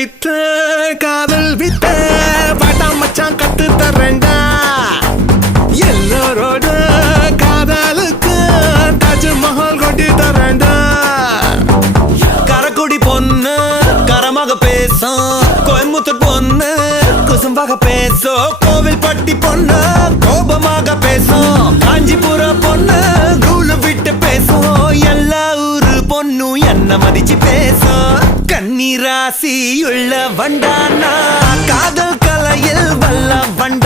வித்த காதல் வித்த பாட்டா மச்சான் கத்து தரேன்டா எல்லாரோட காதலுக்கு தாஜ்மஹால் கொட்டி தரேன்டா கரக்குடி பொண்ணு கரமாக பேசும் கோயம்புத்தூர் பொண்ணு குசும்பாக பேசும் கோவில் பட்டி பொண்ணு கோபமாக பேசும் காஞ்சிபுர பொண்ணு கூழு விட்டு பேசும் எல்லா ஊரு பொண்ணு என்ன மதிச்சு பேசும் கண்ணீராசி உள்ள வண்டானா காதல் கலையில் வல்ல வண்டா